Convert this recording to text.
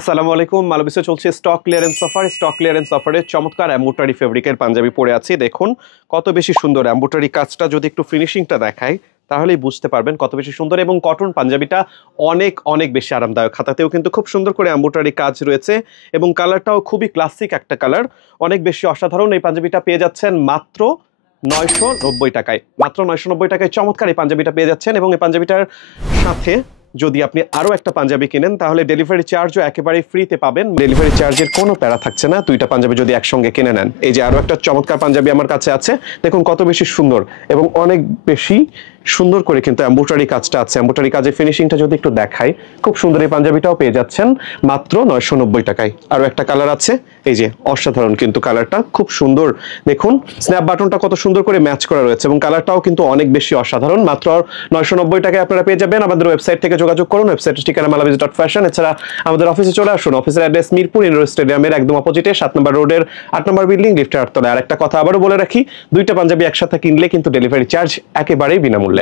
আসসালামু আলাইকুম। মালবিসে চলছে স্টক ক্লিয়ারেন্স অফারে চমৎকার এমব্রয়ডারি ফেব্রিকের পাঞ্জাবি পরে আছি। দেখুন কত বেশি সুন্দর এমব্রয়ডারি কাজটা, যদি একটু ফিনিশিংটা দেখাই তাহলেই বুঝতে পারবেন কত বেশি সুন্দর। এবং কটন পাঞ্জাবিটা অনেক অনেক বেশি আরামদায়ক। হাতাতেও কিন্তু খুব সুন্দর করে এমব্রয়ডারি কাজ রয়েছে এবং কালারটাও খুবই ক্লাসিক একটা কালার, অনেক বেশি অসাধারণ। এই পাঞ্জাবিটা পেয়ে যাচ্ছেন মাত্র 990 টাকায়। মাত্র 990 টাকায় চমৎকার এই পাঞ্জাবিটা পেয়ে যাচ্ছেন। এবং এই পাঞ্জাবিটার সাথে যদি আপনি আরও একটা পাঞ্জাবি কিনেন তাহলে ডেলিভারি চার্জও একেবারে ফ্রিতে পাবেন। ডেলিভারি চার্জের কোনো প্যারা থাকছে না দুইটা পাঞ্জাবি যদি একসঙ্গে কিনে নেন। এই যে আরও একটা চমৎকার পাঞ্জাবি আমার কাছে আছে, দেখুন কত বেশি সুন্দর এবং অনেক বেশি সুন্দর করে কিন্তু এমব্রয়ডারি কাজটা আছে। এমব্রয়ডারি কাজের ফিনিশিংটা যদি একটু দেখাই, খুব সুন্দর এই পাঞ্জাবিটাও পেয়ে যাচ্ছেন মাত্র 990 টাকায়। আরও একটা কালার আছে, এই যে অসাধারণ কিন্তু কালারটা খুব সুন্দর। দেখুন স্ন্যাপ বাটনটা কত সুন্দর করে ম্যাচ করা রয়েছে এবং কালারটাও কিন্তু অনেক বেশি অসাধারণ। মাত্র 990 টাকায় আপনারা পেয়ে যাবেন। আমাদের ওয়েবসাইট থেকে যোগাযোগ করুন, ওয়েবসাইটের ঠিকানা মালাবিজ.ফ্যাশন। এছাড়া আমাদের অফিসে চলে আসুন। অফিসের অ্যাড্রেস মিরপুর ইনডোর স্টেডিয়ামের একদম অপোজিটে 7 নম্বর রোডের 8 নম্বর বিল্ডিং, লিফটের 8 তলায়। আর একটা কথা আবারও বলে রাখি, দুইটা পাঞ্জাবি একসাথে কিনলে কিন্তু ডেলিভারি চার্জ একেবারেই বিনামূল্যে।